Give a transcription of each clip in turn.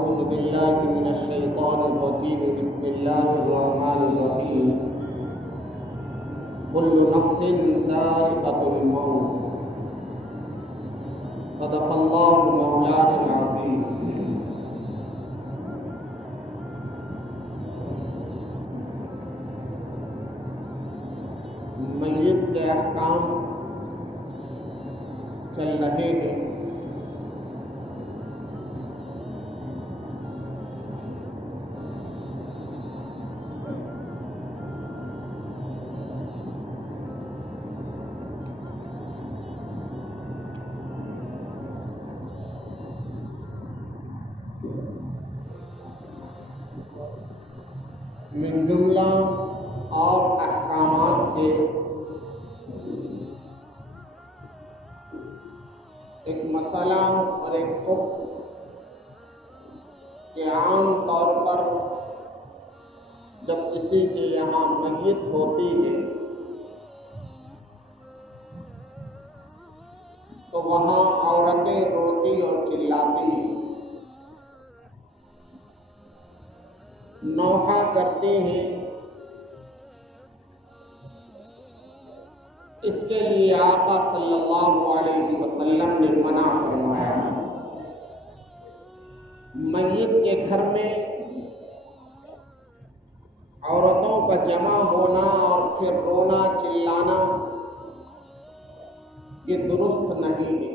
أعوذ بالله من الشيطان الرجيم بسم الله الرحمن الرحيم كل نفس ذائقة الموت صدق الله مولانا العظيم. میت کے احکام چل رہے ہیں. من جملہ اور احکامات کے ایک مسئلہ اور ایک حکم کہ عام طور پر جب کسی کے یہاں میت ہوتی ہے تو وہاں عورتیں روتی اور چلاتی ہیں، نوحہ کرتے ہیں. اس کے لیے آقا صلی اللہ علیہ وسلم نے منع فرمایا. میت کے گھر میں عورتوں کا جمع ہونا اور پھر رونا چلانا یہ درست نہیں ہے،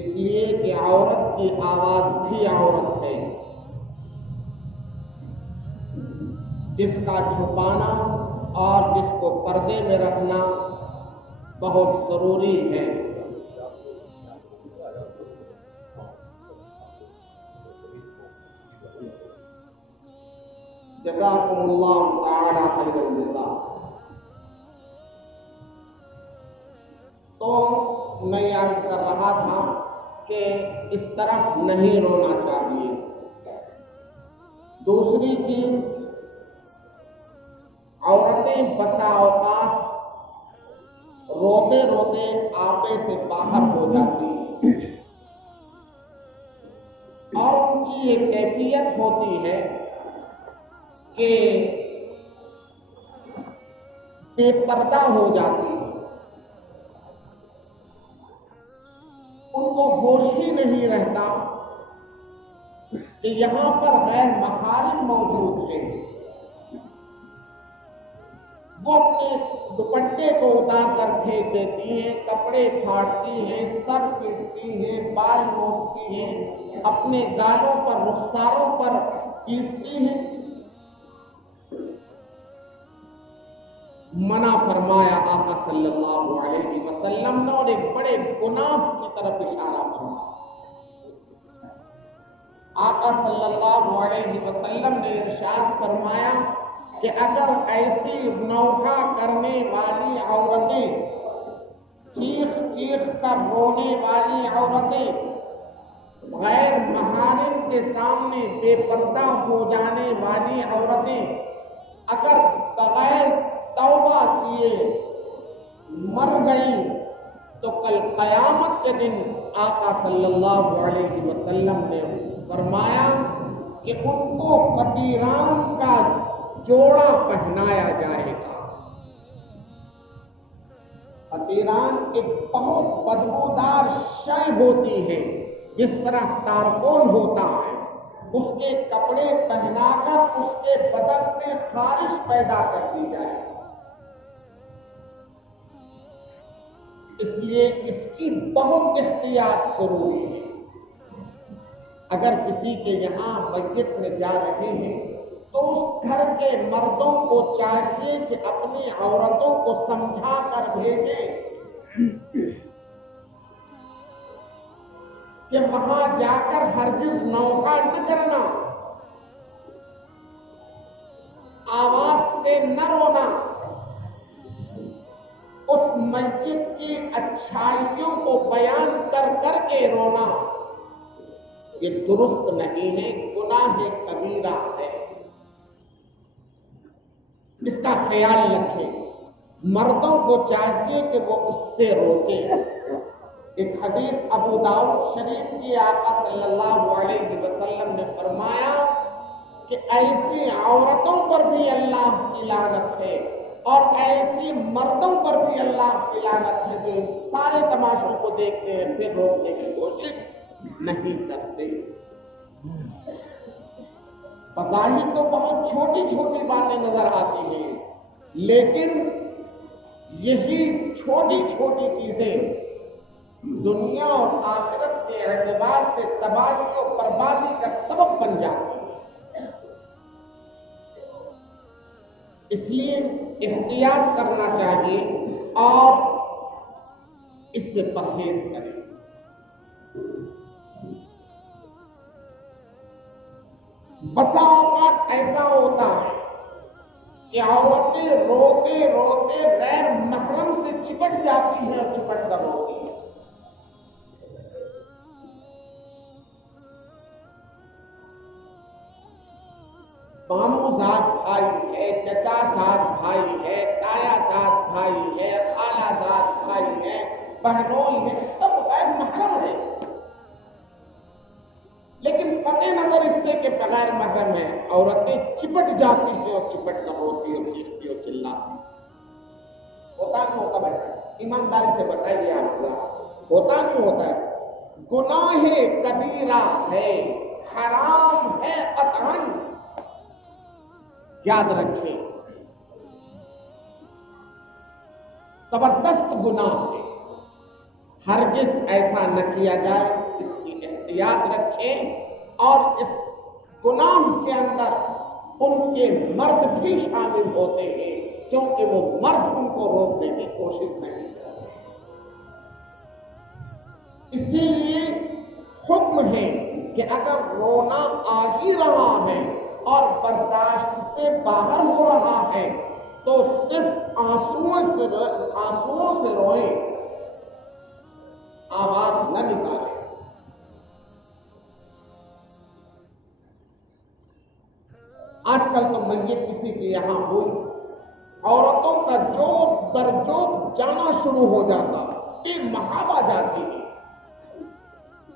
اس لیے کہ عورت کی آواز بھی عورت ہے، جس کا چھپانا اور جس کو پردے میں رکھنا بہت ضروری ہے. جزاکم اللہ تعالی خیر الجزاء. تو میں یہ عرض کر رہا تھا کہ اس طرح نہیں رونا چاہیے. دوسری چیز، عورتیں بسا اوقات روتے روتے آپے سے باہر ہو جاتی ہیں اور ان کی ایک کیفیت ہوتی ہے کہ بے پردہ ہو جاتی ہے، ان کو ہوش ہی نہیں رہتا کہ یہاں پر غیر محارم موجود ہیں. وہ اپنے دوپٹے کو اتار کر پھینک دیتی ہیں، کپڑے پھاڑتی ہیں، سر پیٹتی ہیں، بال نوچتی ہیں، اپنے گالوں پر رخساروں پر پیٹتی ہیں. منع فرمایا آقا صلی اللہ علیہ وسلم نے اور ایک بڑے گناہ کی طرف اشارہ فرمایا. آقا صلی اللہ علیہ وسلم نے ارشاد فرمایا کہ اگر ایسی نوحہ کرنے والی عورتیں، چیخ چیخ کر رونے والی عورتیں، غیر محارم کے سامنے بے پردہ ہو جانے والی عورتیں اگر بغیر توبہ کیے مر گئیں تو کل قیامت کے دن آقا صلی اللہ علیہ وسلم نے فرمایا کہ ان کو قطیران کا جوڑا پہنایا جائے گا. قطیران ایک بہت بدبودار شے ہوتی ہے، جس طرح تارکون ہوتا ہے، اس کے کپڑے پہنا کر اس کے بدن میں خارش پیدا کر دی جائے. اس لیے اس کی بہت احتیاط ضروری ہے. اگر کسی کے یہاں میت میں جا رہے ہیں تو اس گھر کے مردوں کو چاہیے کہ اپنی عورتوں کو سمجھا کر بھیجیں کہ وہاں جا کر ہرگز نوحہ نہ کرنا، آواز سے نہ رونا، اس میت کی اچھائیوں کو بیان کر کر کے رونا. یہ درست نہیں ہے، گناہ کبیرہ ہے. اس کا خیال رکھیں. مردوں کو چاہیے کہ وہ اس سے روکیں. ایک حدیث ابو داؤد شریف کی آقا صلی اللہ علیہ وسلم نے فرمایا کہ ایسی عورتوں پر بھی اللہ کی لعنت ہے اور ایسی مردوں پر بھی اللہ کی لعنت ہے جو ان سارے تماشوں کو دیکھتے ہیں پھر روکنے کی کوشش نہیں کرتے۔ بظاہر تو بہت چھوٹی چھوٹی باتیں نظر آتی ہیں، لیکن یہی چھوٹی چھوٹی چیزیں دنیا اور آخرت کے اعتبار سے تباہی اور بربادی کا سبب بن جاتی ہے۔ اس لیے احتیاط کرنا چاہیے اور اس سے پرہیز کریں۔ بسا اوقات ایسا ہوتا ہے کہ عورتیں روتے روتے غیر محرم سے چپٹ جاتی ہیں اور چپٹ کر روتی ہیں۔ ماموں زاد بھائی ہے، چچا زاد بھائی ہے، تایا زاد بھائی ہے، خالہ زاد بھائی ہے، بہنوئی ہے، سب غیر محرم ہے، لیکن قطع نظر اس سے کہ بغیر محرم ہے عورتیں چپٹ جاتی ہیں اور چپٹ کر روتی اور چیختی اور چلاتی۔ ہوتا نہیں ہوتا ویسا؟ ایمانداری سے بتائیے آپ ذرا، ہوتا نہیں ہوتا ایسا؟ گناہ کبیرہ ہے، حرام ہے قطعاً، یاد رکھیں، زبردست گناہ ہے، ہرگز ایسا نہ کیا جائے، اس کی احتیاط رکھیں۔ اور اس گناہ کے اندر ان کے مرد بھی شامل ہوتے ہیں، کیونکہ وہ مرد ان کو روکنے کی کوشش نہیں کرتے۔ اسی لیے حکم ہے کہ اگر رونا آ ہی رہا ہے اور برداشت سے باہر ہو رہا ہے تو صرف آنسوؤں سے روئیں، آواز نہ نکالیں۔ آج کل تو میت کسی کے یہاں ہوئی، عورتوں کا جوک در جوک جانا شروع ہو جاتا، ایک محابہ جاتی ہے،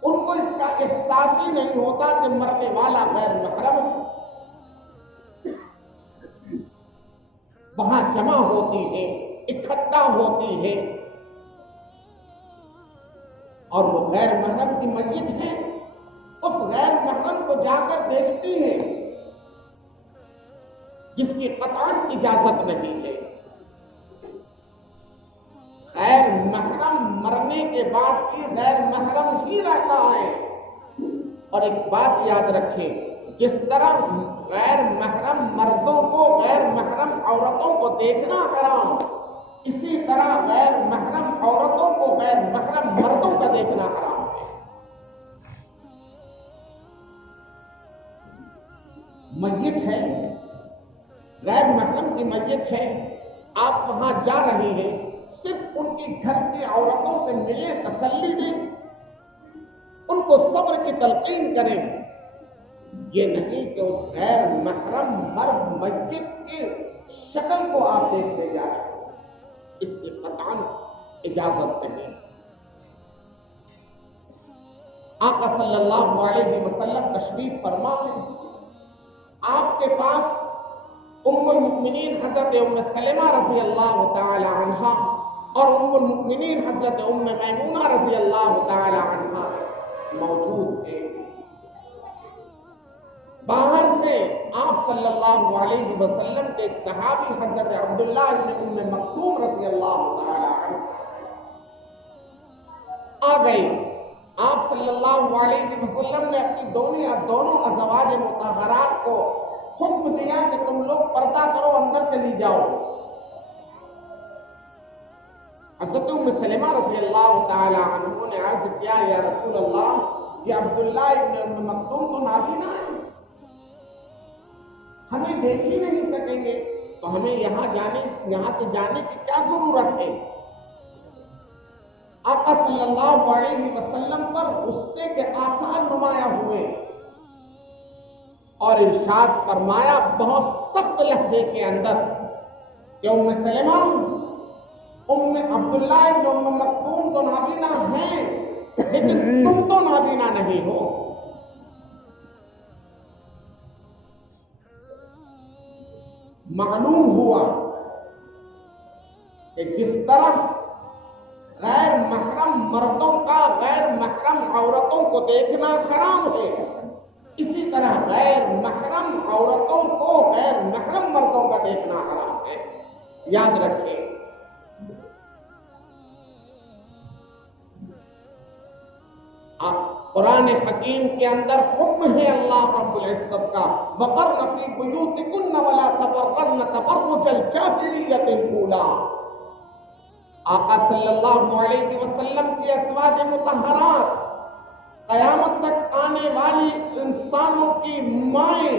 ان کو اس کا احساس ہی نہیں ہوتا کہ مرنے والا غیر محرم ہے۔ وہاں جمع ہوتی ہے، اکٹھا ہوتی ہے، اور وہ غیر محرم کی میت ہے، اس غیر محرم کو جا کر دیکھتی ہے جس کی قطعاً اجازت نہیں ہے۔ غیر محرم مرنے کے بعد بھی غیر محرم ہی رہتا ہے۔ اور ایک بات یاد رکھیں، جس طرح غیر محرم مردوں کو غیر محرم عورتوں کو دیکھنا حرام، اسی طرح غیر محرم عورتوں کو غیر محرم مردوں کا دیکھنا حرام ہے۔ میت ہے، غیر محرم کی میت ہے، آپ وہاں جا رہے ہیں، صرف ان کی گھر کی عورتوں سے ملیں، تسلی دیں، ان کو صبر کی تلقین کریں، یہ نہیں کہ اس غیر محرم مرد میت کی شکل کو آپ دیکھنے جا رہے ہیں، اس کی قطعاً اجازت نہیں۔ آقا صلی اللہ علیہ وسلم تشریف فرما ہے، آپ کے پاس ام المؤمنین حضرت ام سلمہ رضی اللہ تعالی عنہا اور ام المؤمنین حضرت ام میمونہ رضی اللہ تعالی عنہا موجود ہیں۔ باہر سے آپ صلی اللہ علیہ وسلم کے ایک صحابی حضرت عبداللہ بن ام مکتوم رضی اللہ تعالی عنہ آ گئے۔ آپ صلی اللہ علیہ وسلم نے اپنی دونوں ازواج مطہرات کو حکم دیا کہ تم لوگ پردہ کرو، اندر چلی جاؤ۔ حضرت ام سلمہ رضی اللہ تعالی عنہ نے عرض کیا، یا رسول اللہ، یہ عبداللہ ابن ام مکتوم تو نابینا ہے، ہمیں دیکھ ہی نہیں سکیں گے، تو ہمیں یہاں سے جانے کی کیا ضرورت ہے؟ آقا صلی اللہ علیہ وسلم پر غصے کے آثار نمایاں ہوئے اور ارشاد فرمایا بہت سخت لہجے کے اندر کہ ام سلمہ، ام عبداللہ ابن ام مکتوم تو نابینا ہیں، لیکن تم تو نابینا نہیں ہو. معلوم ہوا کہ جس طرح غیر محرم مردوں کا غیر محرم عورتوں کو دیکھنا حرام ہے، اسی طرح غیر محرم عورتوں کو غیر محرم مردوں کا دیکھنا حرام ہے. یاد رکھیں. قرآن حکیم کے اندر حکم ہے اللہ رب العزت کا وَقَرْنَ فِي بُيُوتِكُنَّ وَلَا تَبَرَّجْنَ تَبَرُّجَ الْجَاهِلِيَّةِ الْأُولَىٰ. آقا صلی اللہ علیہ وسلم کی ازواج مطہرات، قیامت تک آنے والی انسانوں کی مائیں،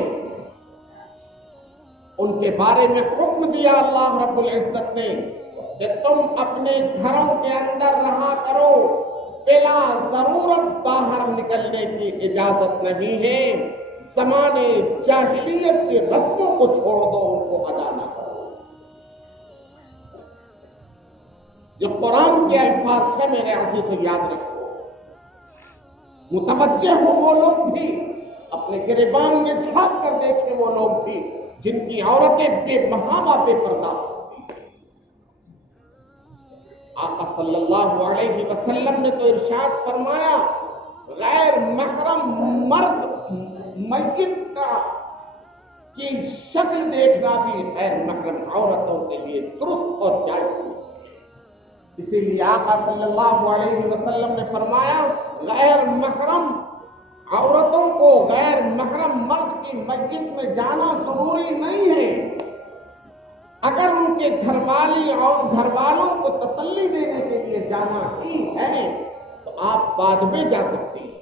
ان کے بارے میں حکم دیا اللہ رب العزت نے کہ تم اپنے گھروں کے اندر رہا کرو، بلا ضرورت باہر نکلنے کی اجازت نہیں ہے. زمانے جاہلیت کی رسموں کو چھوڑ دو، ان کو ادا نہ کرو. یہ قرآن کے الفاظ ہیں میرے عزیز، یاد رکھو. متوجہ ہو وہ لوگ بھی، اپنے گریبان میں جھانک کر دیکھیں وہ لوگ بھی جن کی عورتیں بے محابہ بے پردہ ہوتی. آقا صلی اللہ علیہ وسلم نے تو ارشاد فرمایا غیر محرم مرد میت کا کی شکل دیکھنا بھی غیر محرم عورتوں کے لیے درست اور جائز ہے. اسی لیے آقا صلی اللہ علیہ وسلم نے فرمایا غیر محرم عورتوں کو غیر محرم مرد کی مسجد میں جانا ضروری نہیں ہے. اگر ان کے گھر والی اور گھر والوں کو تسلی دینے کے لیے جانا ہی ہے تو آپ بعد میں جا سکتے ہیں،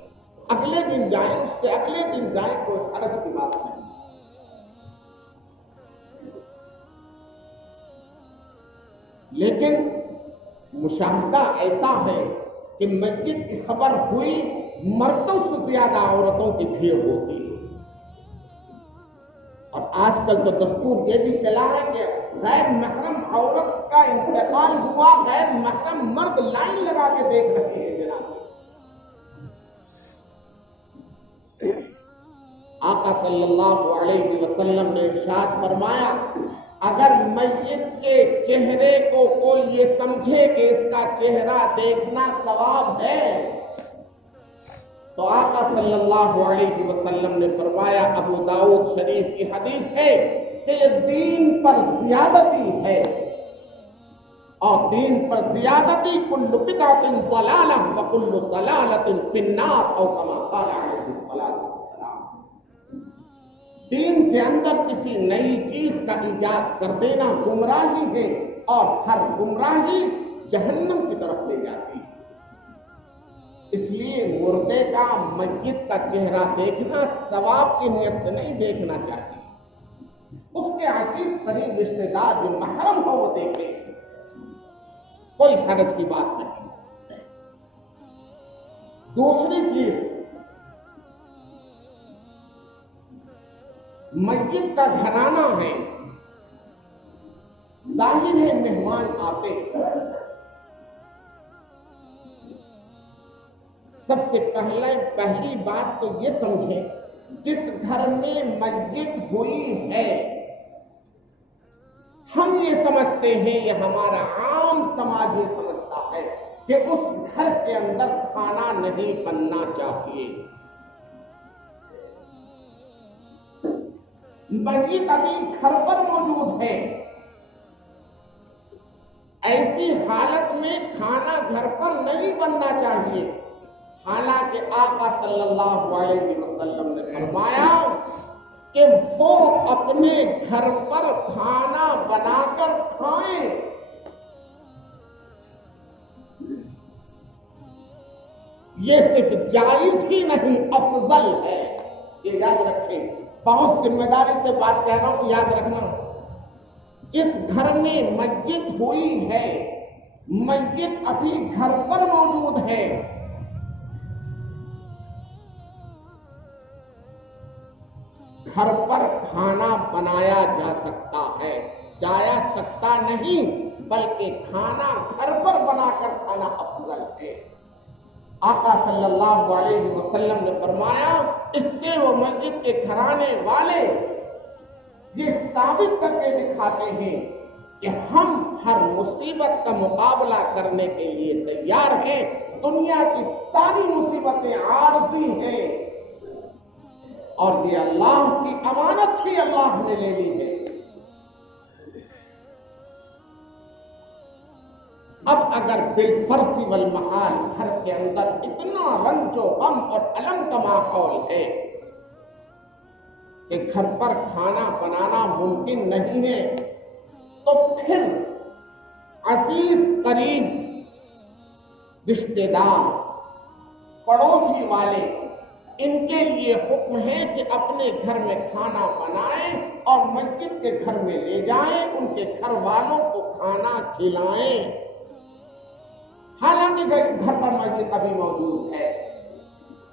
اگلے دن جائیں، اس سے اگلے دن جائیں، کوئی حرج کی بات نہیں. لیکن مشاہدہ ایسا ہے کہ مسجد کی خبر ہوئی مردوں سے زیادہ عورتوں کی بھیڑ ہوتی ہے. اور آج کل تو دستور یہ بھی چلا ہے کہ غیر محرم عورت کا انتقال ہوا، غیر محرم مرد لائن لگا کے دیکھ رہے ہیں جنازے. آقا صلی اللہ علیہ وسلم نے ارشاد فرمایا اگر میت کے چہرے کو کوئی یہ سمجھے کہ اس کا چہرہ دیکھنا ثواب ہے تو آقا صلی اللہ علیہ وسلم نے فرمایا، ابو داؤد شریف کی حدیث ہے کہ یہ دین پر زیادتی ہے، اور دین پر زیادتی کل بدعۃ ضلالہ وکل ضلالۃ فی النار او کما قال علیہ الصلوۃ والسلام. دین کے اندر کسی نئی چیز کا ایجاد کر دینا گمراہی ہے، اور ہر گمراہی جہنم کی طرف لے جاتی ہے. اس لیے مردے کا میت کا چہرہ دیکھنا ثواب کی نیت سے نہیں دیکھنا چاہیے. اس کے عزیز قریب رشتہ دار جو محرم ہو وہ دیکھے، کوئی حرج کی بات نہیں. دوسری چیز، میت کا گھرانہ ہے، ظاہر ہے مہمان آتے، سب سے پہلی بات تو یہ سمجھیں جس گھر میں میت ہوئی ہے ہم یہ سمجھتے ہیں، یہ ہمارا عام سماج یہ سمجھتا ہے کہ اس گھر کے اندر کھانا نہیں بننا چاہیے. میت ابھی گھر پر موجود ہے، ایسی حالت میں کھانا گھر پر نہیں بننا چاہیے. حالانکہ آقا صلی اللہ علیہ وسلم نے فرمایا کہ وہ اپنے گھر پر کھانا بنا کر کھائیں. یہ صرف جائز ہی نہیں افضل ہے. یہ یاد رکھیں، بہت ذمہ داری سے بات کہہ رہا ہوں، یاد رکھنا. جس گھر میں میت ہوئی ہے، میت ابھی گھر پر موجود ہے، گھر پر کھانا بنایا جا سکتا ہے، جایا سکتا نہیں بلکہ کھانا گھر پر بنا کر کھانا افضل ہے. آقا صلی اللہ علیہ وسلم نے فرمایا اس سے وہ مسجد کے گھرانے والے یہ ثابت کر کے دکھاتے ہیں کہ ہم ہر مصیبت کا مقابلہ کرنے کے لیے تیار ہیں، دنیا کی ساری مصیبتیں عارضی ہیں اور یہ اللہ کی امانت ہی اللہ نے لے لی ہے۔ اب اگر بالفرض والمحال گھر کے اندر اتنا رنج و غم اور الم کا ماحول ہے کہ گھر پر کھانا بنانا ممکن نہیں ہے، تو پھر عزیز قریب رشتہ دار پڑوسی والے ان کے لیے حکم ہے کہ اپنے گھر میں کھانا بنائیں اور مسجد کے گھر میں لے جائیں، ان کے گھر والوں کو کھانا کھلائیں۔ حالانکہ گھر پر مسجد ابھی موجود ہے،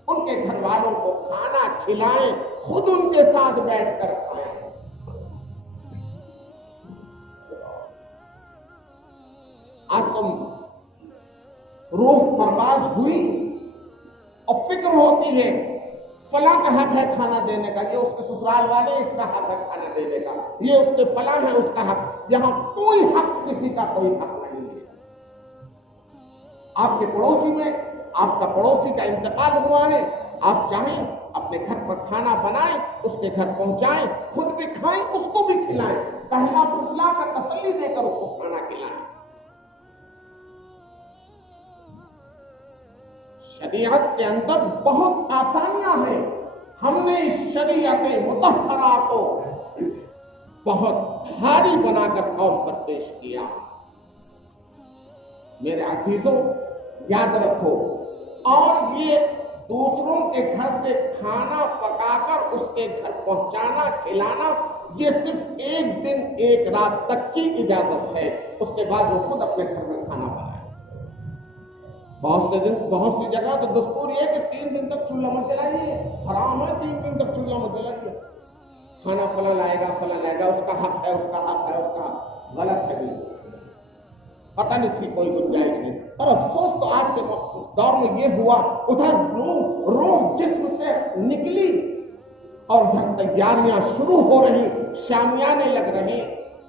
ان کے گھر والوں کو کھانا کھلائیں، خود ان کے ساتھ بیٹھ کر کھائیں۔ آج تم روح پرواز ہوئی اور فکر ہوتی ہے فلاں کا حق ہے کھانا دینے کا، یہ اس کے سسرال والے اس کا حق ہے کھانا دینے کا، یہ اس کے فلاں ہے اس کا حق، یہاں کوئی حق کسی کا کوئی حق نہیں ہے۔ آپ کے پڑوسی میں آپ کا پڑوسی کا انتقال ہوا ہے، آپ چاہیں اپنے گھر پر کھانا بنائیں، اس کے گھر پہنچائیں، خود بھی کھائیں، اس کو بھی کھلائیں، پہلا پھسلا کا تسلی دے کر اس کو کھانا کھلائیں۔ شریعت کے اندر بہت آسانیاں ہیں، ہم نے اس شریعت مطہرہ کو بہت بھاری بنا کر قوم پر پیش کیا۔ میرے عزیزوں یاد رکھو، اور یہ دوسروں کے گھر سے کھانا پکا کر اس کے گھر پہنچانا کھلانا یہ صرف ایک دن ایک رات تک کی اجازت ہے، اس کے بعد وہ خود اپنے گھر میں کھانا بنائے۔ بہت سی جگہ تو دستور یہ ہے کہ 3 دن تک چولہا مت جلائیے، حرام ہے 3 دن تک چولہا مت جلائیے، کھانا فلاں لائے گا فلاں لائے گا، اس کا حق ہے اس کا حق ہے اس کا حق، غلط ہے بالکل، قطعاً اس کی کوئی گنجائش نہیں۔ اور افسوس تو آج کے دور میں یہ ہوا، ادھر روح جسم سے نکلی اور ادھر تیاریاں شروع ہو رہی، شامیانے لگ رہے،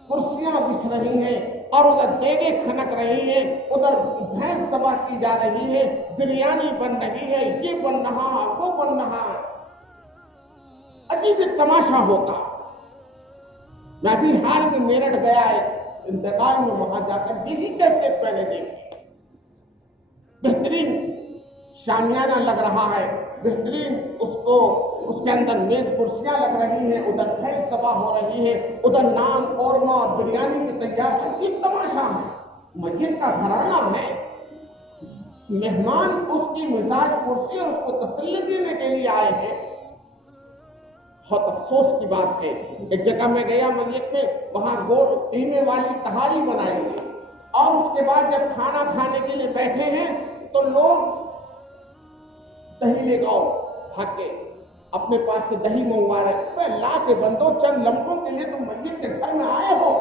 کرسیاں بچھ رہی ہیں اور ادھر دیگیں کھنک رہی ہیں، ادھر بھینس ذبح کی جا رہی ہے، بریانی بن رہی ہے، یہ بن رہا ہے وہ بن رہا ہے، عجیب ایک تماشا ہوتا۔ میں بھی حال میں میرٹھ گیا ہے انتقال میں، وہاں جا کر یہی کیفیت میں نے دیکھی، بہترین شامیانہ لگ رہا ہے، بہترین اس کے اندر میز کرسیاں لگ رہی ہیں، ادھر بھینس ذبح ہو رہی ہے، ادھر نان قورمہ اور بریانی کی تیار، عجیب تماشا ہے۔ میت کا گھرانہ ہے، مہمان اس کی مزاج کرسی اور اس کو تسلی دینے کے لیے آئے ہیں۔ بہت افسوس کی بات ہے، ایک جگہ میں گیا میت میں، وہاں گوشت قیمے والی تہاری بنائی گئی اور اس کے بعد جب کھانا کھانے کے لیے بیٹھے ہیں تو لوگ دہی لے گاؤ بھاگ کے اپنے پاس سے دہی منگوا رہے، لا کے بندو چند لمحوں کے لیے تم میت کے گھر میں آئے ہو،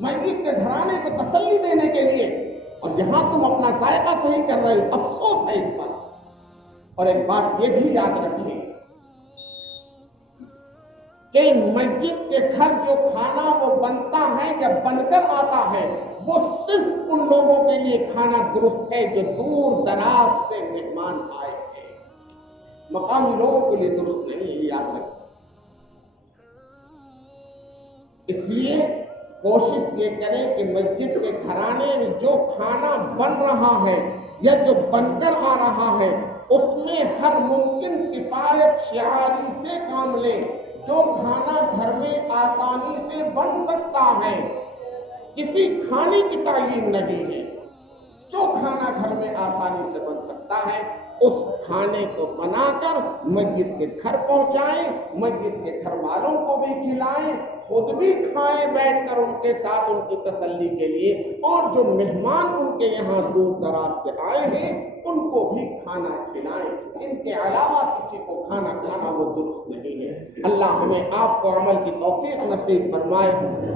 میت کے گھرانے کو تسلی دینے کے لیے، اور یہاں تم اپنا ذائقہ صحیح کر رہے ہو، افسوس ہے اس پر۔ اور ایک بات یہ بھی یاد رکھیں کہ میت کے گھر جو کھانا وہ بنتا ہے یا بن کر آتا ہے، وہ صرف ان لوگوں کے لیے کھانا درست ہے جو دور دراز سے مہمان آئے ہیں، مقامی لوگوں کے لیے درست نہیں ہے، یہ یاد رکھیں۔ اس لیے کوشش یہ کریں کہ مسجد کے گھرانے میں جو کھانا بن رہا ہے یا جو بن کر آ رہا ہے اس میں ہر ممکن کفایت شعاری سے کام لیں، جو کھانا گھر میں آسانی سے بن سکتا ہے، کسی کھانے کی تعین نہیں ہے، جو کھانا گھر میں آسانی سے بن سکتا ہے اس کھانے کو بنا کر مسجد کے گھر پہنچائیں، مسجد کے گھر والوں کو بھی کھلائیں، خود بھی کھائیں بیٹھ کر ان کے ساتھ ان کی تسلی کے لیے، اور جو مہمان ان کے یہاں دور دراز سے آئے ہیں ان کو بھی کھانا کھلائیں، ان کے علاوہ کسی کو کھانا کھانا وہ درست نہیں ہے۔ اللہ ہمیں آپ کو عمل کی توفیق نصیب فرمائے۔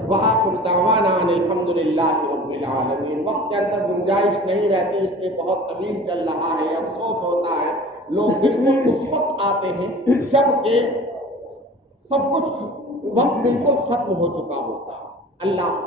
وآخر دعوانا ان الحمد للہ۔ رب العالمین. وقت کے اندر گنجائش نہیں رہتی، اس لیے بہت طویل چل رہا ہے. افسوس ہوتا ہے لوگ بالکل اس وقت آتے ہیں جب کہ سب کچھ وقت بالکل ختم ہو چکا ہوتا. اللہ